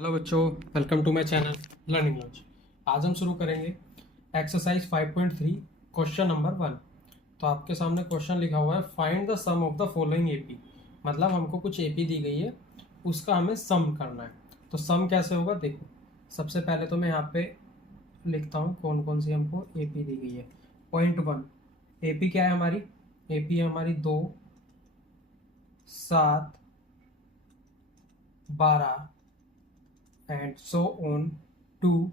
Hello बच्चों, welcome to my channel learning launch. आज हम शुरू करेंगे एक्सरसाइज 5.3 क्वेश्चन नंबर 1। तो आपके सामने क्वेश्चन लिखा हुआ है, find the sum of the following AP. मतलब हमको कुछ एपी दी गई है, उसका हमें सम करना है। तो सम कैसे होगा देखो। सबसे पहले तो मैं यहाँ पे लिखता हूँ कौन कौन सी हमको एपी दी गई है। पॉइंट 1 एपी क्या है हमारी? एपी है हमारी 2, 7, 12 and so on to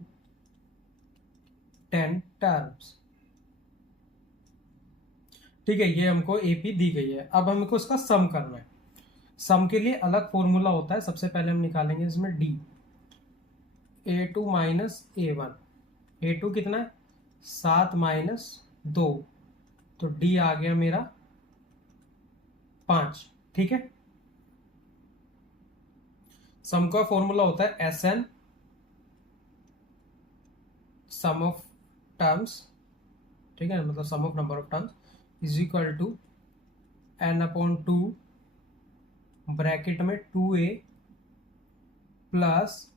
10 terms. ठीक है, ये हमको एपी दी गई है। अब हमको इसका सम करना है। सम के लिए अलग फॉर्मूला होता है। सबसे पहले हम निकालेंगे इसमें D, A2 minus A1। A2 कितना है? 7 माइनस 2, तो डी आ गया मेरा 5। ठीक है, सम का फॉर्मूला होता है SN, सम ऑफ टर्म्स। ठीक है, मतलब sum of number of terms is equal to N/2 bracket में 2A प्लस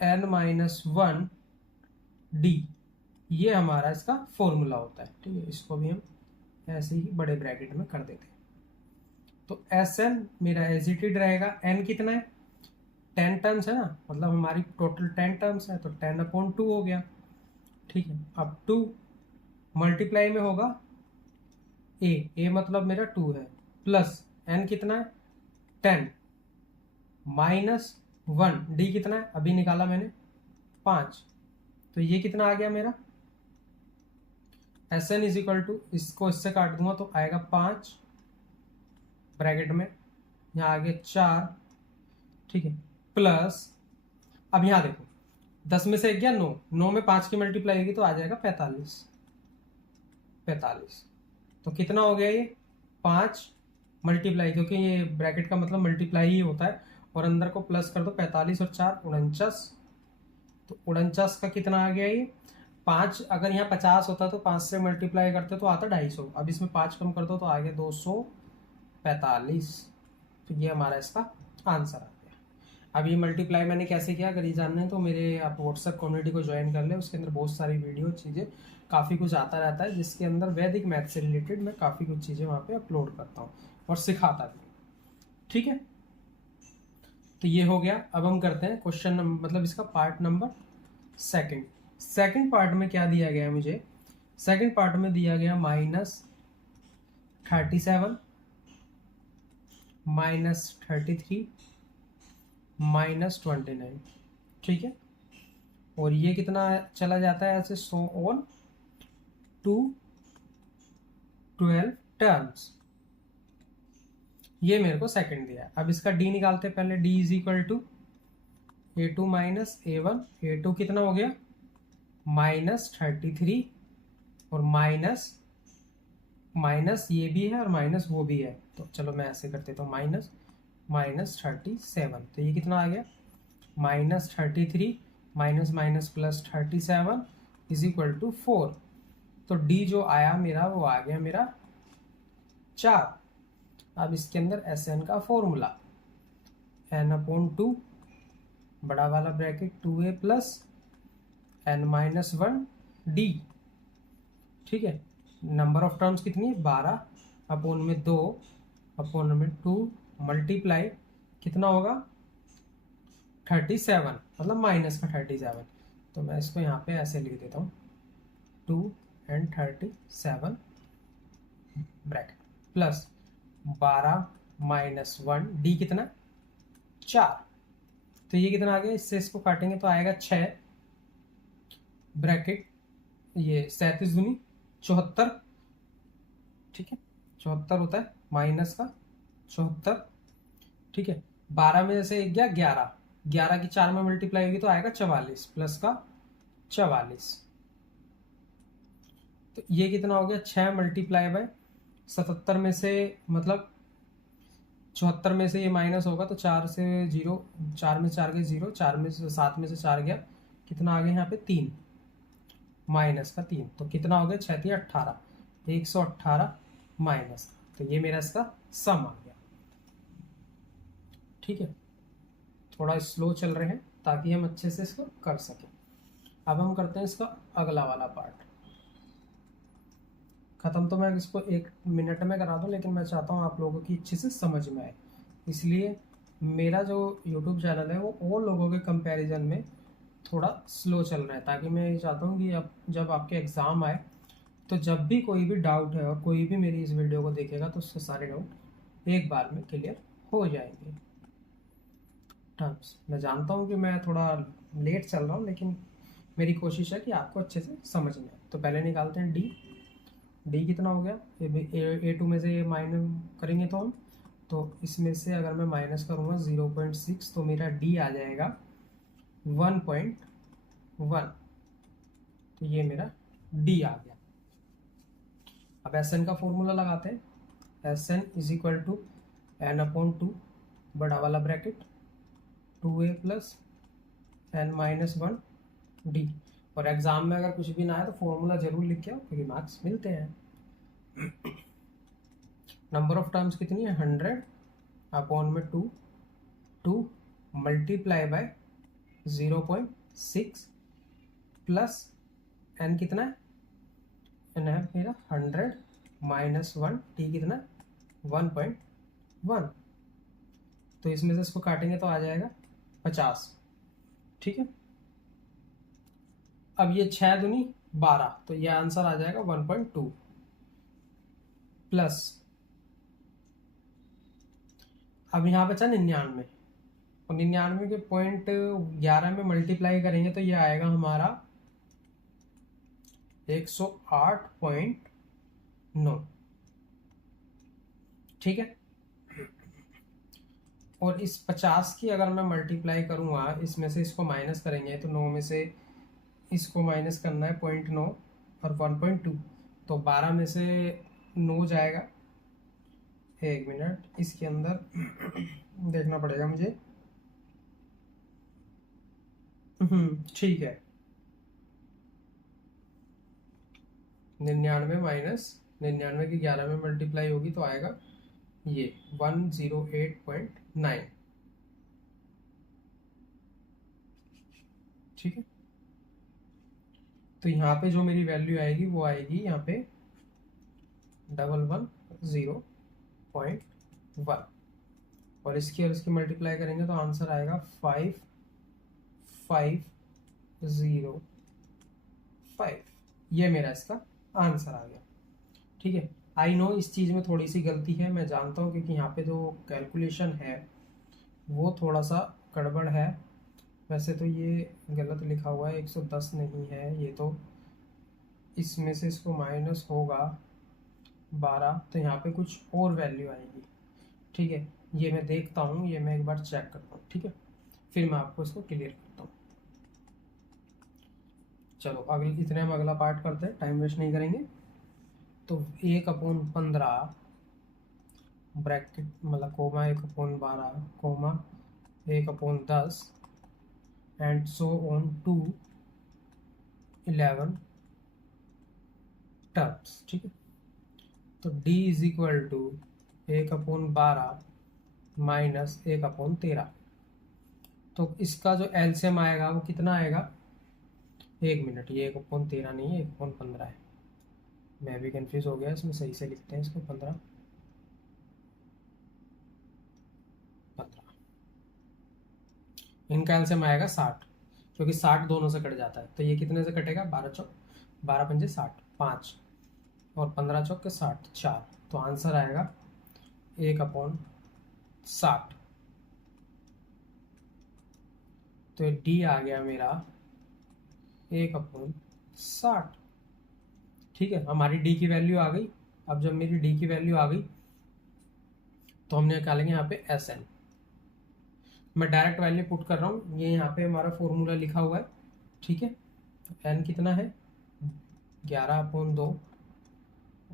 N-1 डी। ये हमारा इसका फॉर्मूला होता है। ठीक है, इसको भी हम ऐसे ही बड़े ब्रैकेट में कर देते हैं। तो एस एन मेरा एजिटेड रहेगा। एन कितना है? 10 टर्म्स है ना, मतलब हमारी टोटल 10 टर्म्स है, तो 10/2 हो गया। ठीक है, अब 2 मल्टीप्लाई में होगा ए मतलब मेरा 2 है, प्लस एन कितना है? 10 माइनस 1 डी कितना है? अभी निकाला मैंने 5। तो ये कितना आ गया मेरा? S N is equal to, इसको इससे काट दूंगा तो आएगा 5 ब्रैकेट में, यहाँ आगे 4। ठीक है, प्लस अब यहाँ देखो 10 में से 1 गया 9, 9 में 5 की मल्टीप्लाई होगी तो आ जाएगा 45। तो कितना हो गया ये? 5 मल्टीप्लाई, क्योंकि ये ब्रैकेट का मतलब मल्टीप्लाई ही होता है, और अंदर को प्लस कर दो, 45 और 4 49। तो 49 का कितना आ गया ये? 5 अगर यहाँ 50 होता तो 5 से मल्टीप्लाई करते तो आता 250। अब इसमें 5 कम कर दो तो आ गया 245। तो ये हमारा इसका आंसर आ गया। अब ये मल्टीप्लाई मैंने कैसे किया, अगर ये जानना है तो मेरे आप व्हाट्सएप कम्युनिटी को ज्वाइन कर ले। उसके अंदर बहुत सारी वीडियो चीज़ें काफ़ी कुछ आता रहता है, जिसके अंदर वैदिक मैथ से रिलेटेड मैं काफ़ी कुछ चीज़ें वहाँ पे अपलोड करता हूँ और सिखाता भी हूँ। ठीक है, तो ये हो गया। अब हम करते हैं क्वेश्चन नंबर, मतलब इसका पार्ट नंबर सेकंड पार्ट में क्या दिया गया है मुझे? सेकंड पार्ट में दिया गया -37 -33 -29। ठीक है, और ये कितना चला जाता है ऐसे, सो ऑन टू 12 टर्म्स। ये मेरे को सेकंड दिया है। अब इसका डी निकालते हैं पहले। D is equal to A2 minus A1। A2 कितना हो गया? -33, और माइनस माइनस ये भी है और माइनस वो भी है, तो चलो मैं ऐसे कर देता हूँ, -37। तो ये कितना आ गया? -33 minus minus plus 37 is equal to 4। तो डी जो आया मेरा, वो आ गया मेरा 4। अब इसके अंदर एस एन का फॉर्मूला, N/2 बड़ा वाला bracket 2A plus N-1 D. ठीक है, नंबर ऑफ टर्म्स कितनी है? 12 अपॉन में 2 अपॉन में 2 मल्टीप्लाई कितना होगा? 37, मतलब माइनस का 37। तो मैं इसको यहाँ पे ऐसे लिख देता हूँ, 2 and 37 bracket plus 12 minus 1 D कितना? 4। तो ये कितना आ गया? इससे इसको काटेंगे तो आएगा 6 ब्रैकेट, ये 37 दूनी 74। ठीक है, 74 होता है माइनस का 74। ठीक है, 12 में से 1 गया 11, 11 की 4 में मल्टीप्लाई होगी तो आएगा 44 प्लस का 44। तो ये कितना हो गया? 6 मल्टीप्लाई बाय 77 में से, मतलब 74 में से ये माइनस होगा तो 4 से 0, 4 में 4 गए 0, 4 में से 7 में से 4 गया, कितना आ गया यहाँ पे? 3 माइनस का 3। तो कितना हो गया? 6 3 18, 118 माइनस। तो ये मेरा इसका सम आ गया। ठीक है, थोड़ा स्लो चल रहे हैं ताकि हम अच्छे से इसको कर सकें। अब हम करते हैं इसका अगला वाला पार्ट। ख़त्म तो मैं इसको 1 मिनट में करा दूं, लेकिन मैं चाहता हूं आप लोगों की अच्छे से समझ में आए, इसलिए मेरा जो यूट्यूब चैनल है वो और लोगों के कंपैरिजन में थोड़ा स्लो चल रहा है, ताकि मैं ये चाहता हूँ कि अब जब आपके एग्ज़ाम आए तो जब भी कोई भी डाउट है और कोई भी मेरी इस वीडियो को देखेगा तो उसके सारे डाउट एक बार में क्लियर हो जाएंगे। टर्म्स मैं जानता हूँ कि मैं थोड़ा लेट चल रहा हूँ, लेकिन मेरी कोशिश है कि आपको अच्छे से समझ में आए। तो पहले निकालते हैं डी। डी कितना हो गया, ए टू में से ये माइनस करेंगे तो हम, तो इसमें से अगर मैं माइनस करूँगा 0.6 तो मेरा डी आ जाएगा 1.1। तो ये मेरा डी आ गया। अब एस एन का फॉर्मूला लगाते हैं। S N is equal to N upon 2 बड़ा वाला bracket 2a plus N minus 1 D. और एग्जाम में अगर कुछ भी ना आए तो फॉर्मूला जरूर लिख के आओ, क्योंकि मार्क्स मिलते हैं। नंबर ऑफ टर्म्स कितनी है, 100 अपॉन में 2 मल्टीप्लाई बाय 0.6 प्लस एन कितना है, एन है मेरा 100 माइनस 1, टी कितना 1.1। तो इसमें से इसको काटेंगे तो आ जाएगा 50। ठीक है, अब ये 6 दूनी 12, तो ये आंसर आ जाएगा 1.2 प्लस, अब यहाँ बचा 99, और 99 के 0.11 में मल्टीप्लाई करेंगे तो ये आएगा हमारा 108.9। ठीक है, और इस 50 की अगर मैं मल्टीप्लाई करूँगा, इसमें से इसको माइनस करेंगे तो 9 में से इसको माइनस करना है 0.9 और 1.2, तो 12 में से 9 जाएगा। 1 मिनट, इसके अंदर देखना पड़ेगा मुझे। ठीक है, 99 माइनस 99 की 11 में मल्टीप्लाई होगी तो आएगा ये 108.9। ठीक है, तो यहाँ पे जो मेरी वैल्यू आएगी वो आएगी यहाँ पे 1110.1, और इसकी मल्टीप्लाई करेंगे तो आंसर आएगा 5505। ये मेरा इसका आंसर आ गया। ठीक है, आई नो इस चीज़ में थोड़ी सी गलती है, मैं जानता हूँ, क्योंकि यहाँ पे जो कैलकुलेशन है वो थोड़ा सा गड़बड़ है। वैसे तो ये गलत लिखा हुआ है, 110 नहीं है ये, तो इसमें से इसको माइनस होगा 12, तो यहाँ पे कुछ और वैल्यू आएगी। ठीक है, ये मैं देखता हूँ, ये मैं एक बार चेक करता हूँ। ठीक है, फिर मैं आपको इसको क्लियर करता हूँ। चलो अगले इतने हम अगला पार्ट करते हैं, टाइम वेस्ट नहीं करेंगे। तो 1/15 ब्रैकेट मतलब comma 1/12 comma 1/10 and so on to 11 terms. ठीक है, तो d is equal to 1/12 minus 1/13। तो इसका जो एलसीएम आएगा वो कितना आएगा, 1 मिनट, ये 1/13 नहीं है, 1/15 है। मैं भी कंफ्यूज हो गया, इसमें सही से लिखते हैं इसको, 15 इनका एलसीएम आएगा 60, क्योंकि 60 दोनों से कट जाता है। तो ये कितने से कटेगा, 12 पंजे 60, 5 और 15 चौक के 60, 4। तो आंसर आएगा 1/60। तो डी आ गया मेरा 1/60। ठीक है, हमारी डी की वैल्यू आ गई। अब जब मेरी डी की वैल्यू आ गई तो हमने निकालेंगे यहाँ पे एस एन। मैं डायरेक्ट वैल्यू पुट कर रहा हूँ, ये यहाँ पे हमारा फॉर्मूला लिखा हुआ है। ठीक है, तो एन कितना है 11/2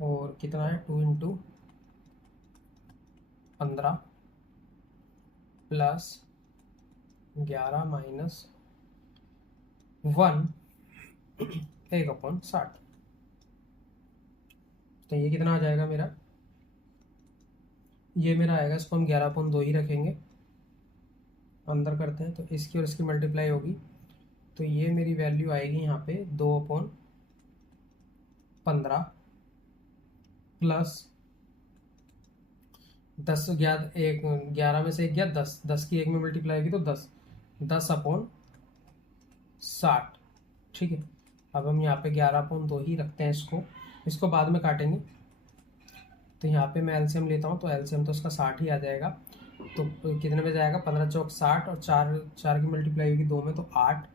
और कितना है 2 × 15 प्लस 11 माइनस 1 1/60। तो ये कितना आ जाएगा मेरा, ये मेरा आएगा, इसको हम 11/2 ही रखेंगे, अंदर करते हैं, तो इसकी और इसकी मल्टीप्लाई होगी, तो ये मेरी वैल्यू आएगी यहाँ पे 2/15 प्लस 10, 11 में से एक गया 10, 10 की एक में मल्टीप्लाई होगी तो 10/60। ठीक है, अब हम यहाँ पे 11/2 ही रखते हैं, इसको बाद में काटेंगे। तो यहाँ पे मैं एलसीएम लेता हूँ, तो एलसीएम तो उसका 60 ही आ जाएगा। तो कितने में जाएगा, 15 चौक 60, और 4 की मल्टीप्लाई होगी 2 में, तो 8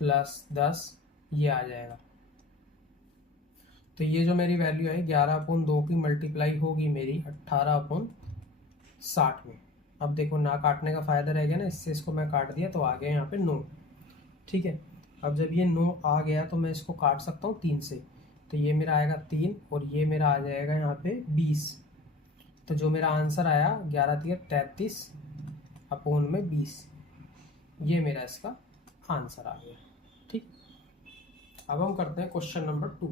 प्लस 10 ये आ जाएगा। तो ये जो मेरी वैल्यू है 11/2 की मल्टीप्लाई होगी मेरी 18/60 में। अब देखो ना काटने का फायदा रह गया ना, इससे इसको मैं काट दिया तो आ गया यहाँ पे 9। ठीक है, अब जब ये 9 आ गया तो मैं इसको काट सकता हूँ 3 से, तो ये मेरा आएगा 3 और ये मेरा आ जाएगा यहाँ पे 20। तो जो मेरा आंसर आया 11×3 = 20, ये मेरा इसका आंसर आ गया। ठीक, अब हम करते हैं क्वेश्चन नंबर 2।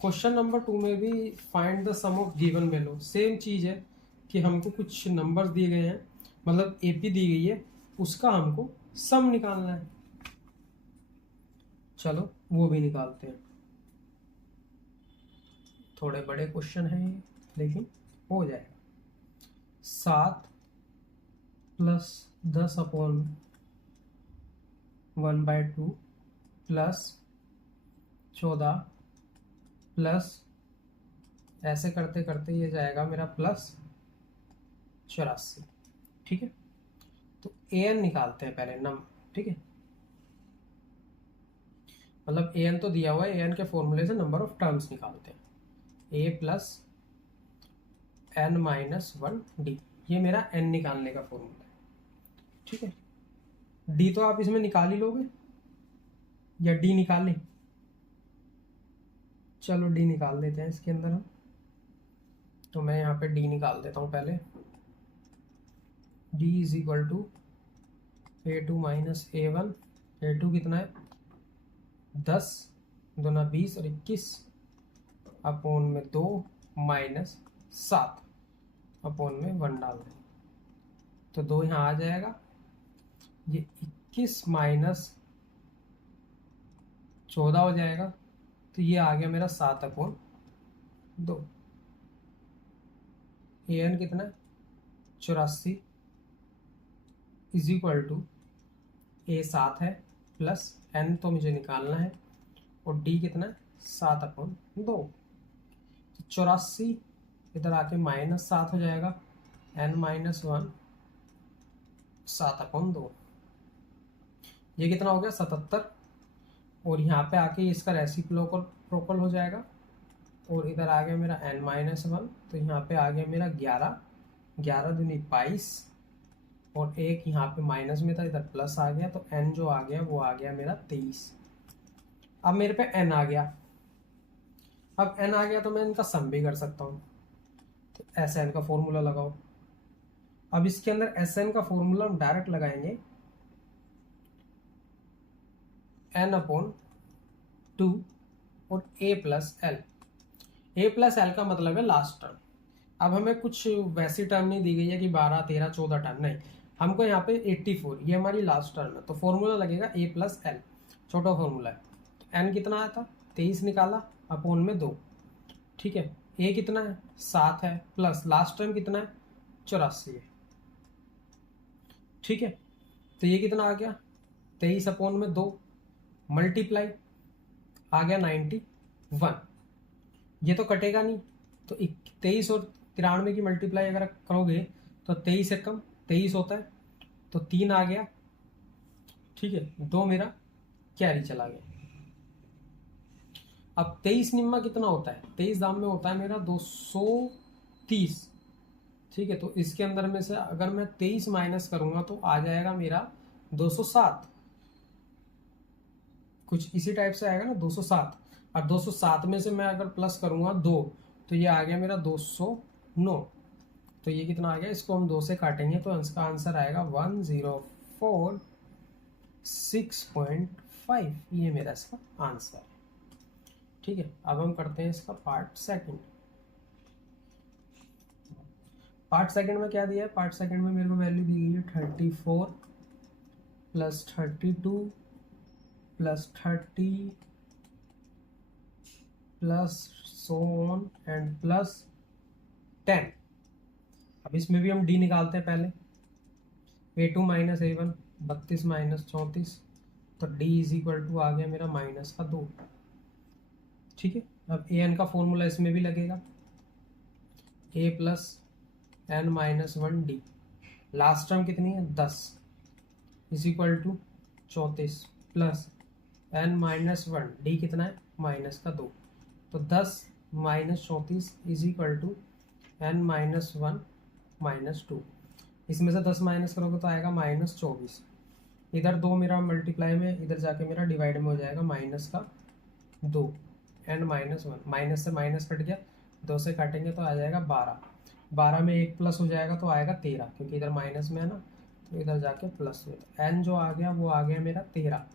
क्वेश्चन नंबर 2 में भी find the sum of given value, same चीज है कि हमको कुछ नंबर्स दिए गए हैं, मतलब एपी दी गई है, उसका हमको सम निकालना है। चलो वो भी निकालते हैं। थोड़े बड़े क्वेश्चन हैं ये, लेकिन हो जाएगा। 7 प्लस 10/1/2 प्लस 14 प्लस, ऐसे करते करते ये जाएगा मेरा प्लस 84। ठीक है, तो an निकालते हैं पहले नम। ठीक है, मतलब an तो दिया हुआ है, an के फॉर्मूले से नंबर ऑफ टर्म्स निकालते हैं। a प्लस n-1d, ये मेरा n निकालने का फॉर्मूला है। ठीक है, d तो आप इसमें निकाल ही लोगे या d निकाल लें? चलो d निकाल देते हैं इसके अंदर हम। तो मैं यहाँ पे d निकाल देता हूँ पहले। d = a2 - a1। a2 कितना है, 10 दूना 20 और 21 अपॉन में 2 माइनस 7 अपॉन में 1 डाल दें, तो 2 यहाँ आ जाएगा। ये 21 माइनस 14 हो जाएगा, तो ये आ गया मेरा 7/2। an कितना है, 84 = a 7 है प्लस n तो मुझे निकालना है, और d कितना है 7/2। 84 इधर आके -7 हो जाएगा, n-1 7/2। ये कितना हो गया 77, और यहाँ पे आके इसका रेसिप्रोकल हो जाएगा, और इधर आ गया मेरा n-1, तो यहाँ पे आ गया मेरा 11, 11 दूनी 22, और एक यहाँ पे माइनस में था, इधर प्लस आ गया, तो n जो आ गया वो आ गया मेरा 23। अब मेरे पे n आ गया, अब n आ गया तो मैं इनका सम भी कर सकता हूँ। तो Sn का फॉर्मूला लगाओ। अब इसके अंदर Sn का फॉर्मूला हम डायरेक्ट लगाएंगे, n/2 और a + l। a + l का मतलब है लास्ट टर्म। अब हमें कुछ वैसी टर्म नहीं दी गई है कि 12, 13, 14 टर्म, नहीं, हमको यहाँ पे 84 ये हमारी लास्ट टर्म है, तो फॉर्मूला लगेगा a + l, छोटा फॉर्मूला है। तो n कितना आया था 23 निकाला अपॉन में 2। ठीक है, a कितना है 7 है, प्लस लास्ट टर्म कितना है 84 है। ठीक है, तो ये कितना आ गया 23/2 मल्टीप्लाई आ गया 91। ये तो कटेगा नहीं, तो 23 और 93 की मल्टीप्लाई अगर करोगे तो 23 से कम 23 होता है, तो 3 आ गया। ठीक है, 2 मेरा कैरी चला गया। अब 23 निम्मा कितना होता है, 23 दाम में होता है मेरा 230। ठीक है, तो इसके अंदर में से अगर मैं 23 माइनस करूंगा तो आ जाएगा मेरा 207, कुछ इसी टाइप से आएगा ना 207। अब 207 में से मैं अगर प्लस करूंगा 2, तो ये आ गया मेरा 209। तो ये कितना आ गया, इसको हम 2 से काटेंगे तो इसका आंसर आएगा 1046.5, ये मेरा इसका आंसर है। ठीक है, अब हम करते हैं इसका पार्ट सेकंड। पार्ट सेकंड में क्या दिया है, पार्ट सेकंड में मेरे को वैल्यू दी गई है 34 plus 32 plus 30 plus so on and plus 10। अब इसमें भी हम डी निकालते हैं पहले, A2 माइनस A1 32 माइनस 34, तो D इज इक्वल टू आ गया मेरा माइनस का 2। ठीक है, अब AN का फॉर्मूला इसमें भी लगेगा, A plus N minus 1D, last term कितनी है 10 is equal to 34 plus N minus 1, D कितना है माइनस का 2, तो 10 minus 34 is equal to N minus 1 minus 2। इसमें से 10 माइनस करोगे तो आएगा माइनस 24। इधर 2 मेरा मल्टीप्लाई में, इधर जाके मेरा डिवाइड में हो जाएगा माइनस का 2 एंड माइनस 1, माइनस से माइनस कट गया, 2 से काटेंगे तो आ जाएगा 12, 12 में 1 प्लस हो जाएगा तो आएगा 13, क्योंकि इधर माइनस में है ना, तो इधर जाके प्लस हो जाता है। एन जो आ गया वो आ गया मेरा 13।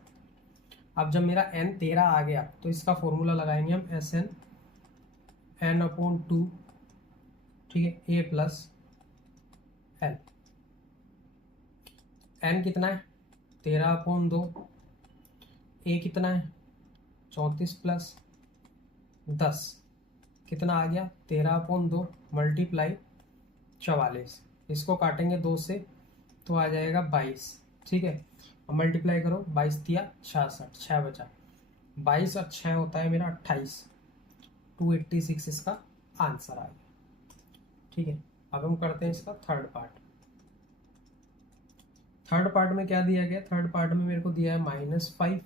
अब जब मेरा एन 13 आ गया तो इसका फॉर्मूला लगाएंगे हम एस एन एन अपॉन 2, ठीक है, ए प्लस एल। एन कितना है 13 अपॉन 2, ए कितना है 34 प्लस 10, कितना आ गया 13 अपॉन 2 मल्टीप्लाई 44, इसको काटेंगे 2 से तो आ जाएगा 22। ठीक है, अब मल्टीप्लाई करो, 22 दिया 66, 6 बचा, 22 और 6 होता है मेरा 28, 286 इसका आंसर आ गया। ठीक है, अब हम करते हैं इसका थर्ड पार्ट। थर्ड पार्ट में क्या दिया गया, थर्ड पार्ट में मेरे को दिया है -5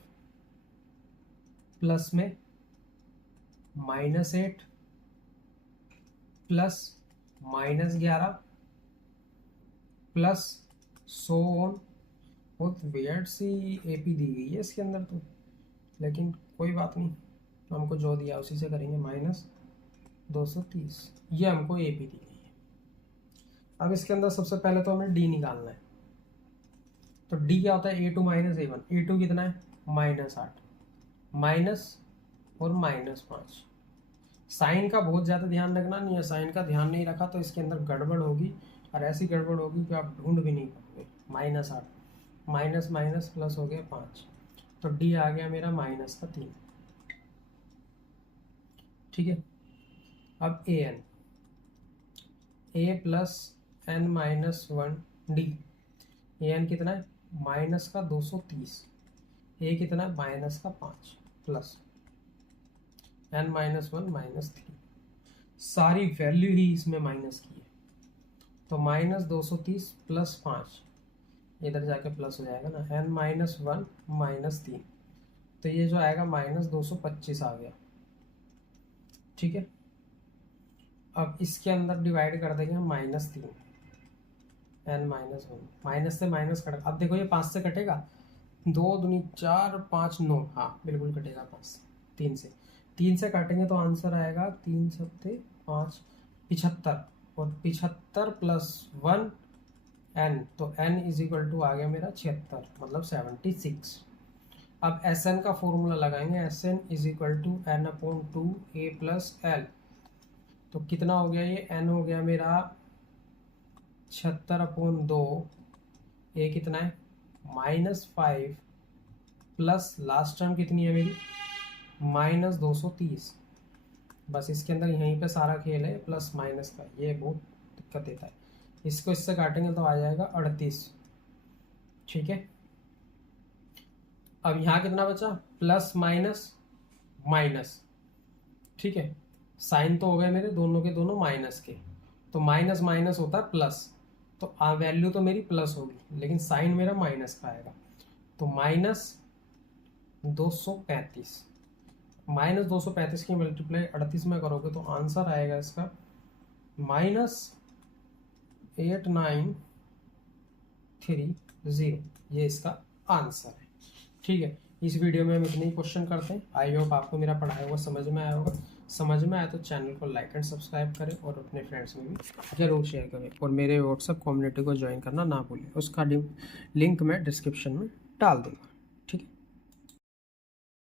प्लस में -8 प्लस -11 प्लस सो ऑन। बहुत वियर्ड सी एपी दी गई है इसके अंदर तो, लेकिन कोई बात नहीं, हमको जो दिया उसी से करेंगे, -230, ये हमको एपी दी गई है। अब इसके अंदर सबसे पहले तो हमें डी निकालना है, तो डी क्या होता है A2 माइनस A1, A2 कितना है -8, माइनस और -5। साइन का बहुत ज़्यादा ध्यान रखना नहीं है, साइन का ध्यान नहीं रखा तो इसके अंदर गड़बड़ होगी, और ऐसी गड़बड़ होगी कि आप ढूंढ भी नहीं पाओगे। -8 माइनस माइनस प्लस हो गया 5, तो डी आ गया मेरा -3। ठीक है, अब AN, A plus N minus 1D, AN कितना है -230, ए कितना है -5 प्लस N माइनस 1 -3, सारी वैल्यू ही इसमें माइनस की है, तो -230 प्लस 5, इधर जाके प्लस हो जाएगा ना, N माइनस 1 -3, तो ये जो आएगा -225 आ गया। ठीक है, अब इसके अंदर डिवाइड कर देंगे हम -3, N माइनस 1, माइनस से माइनस कट, अब देखो ये 5 से कटेगा, 2 दूनी 4 5 9, हाँ बिल्कुल कटेगा 5, 3 से काटेंगे तो आंसर आएगा 3 सत्ते 5 75, और 75 प्लस 1 N, तो N इज इक्वल टू आ गया मेरा 76, मतलब 76। अब SN का फॉर्मूला लगाएंगे, SN is equal to N upon 2 A plus L, तो कितना हो गया ये, N हो गया मेरा 76 अपॉन 2, A कितना है -5 प्लस लास्ट टर्म कितनी है मेरी -230, बस इसके अंदर यहीं पे सारा खेल है प्लस माइनस का, ये बहुत दिक्कत देता है। इसको इससे काटेंगे तो आ जाएगा 38। ठीक है, अब यहाँ कितना बचा, प्लस माइनस माइनस। ठीक है, साइन तो हो गए मेरे दोनों के दोनों माइनस के, तो माइनस माइनस होता है प्लस, तो वैल्यू तो मेरी प्लस होगी, लेकिन साइन मेरा माइनस का आएगा, तो -235, -235 की मल्टीप्लाई 38 में करोगे तो आंसर आएगा इसका -8930, ये इसका आंसर है। ठीक है, इस वीडियो में हम इतने ही क्वेश्चन करते हैं। आई होप आपको मेरा पढ़ाया हुआ समझ में आया होगा। समझ में आया तो चैनल को लाइक एंड सब्सक्राइब करें और अपने फ्रेंड्स में भी ज़रूर शेयर करें, और मेरे व्हाट्सएप कम्युनिटी को ज्वाइन करना ना भूलें, उसका लिंक मैं डिस्क्रिप्शन में डाल दूँगा।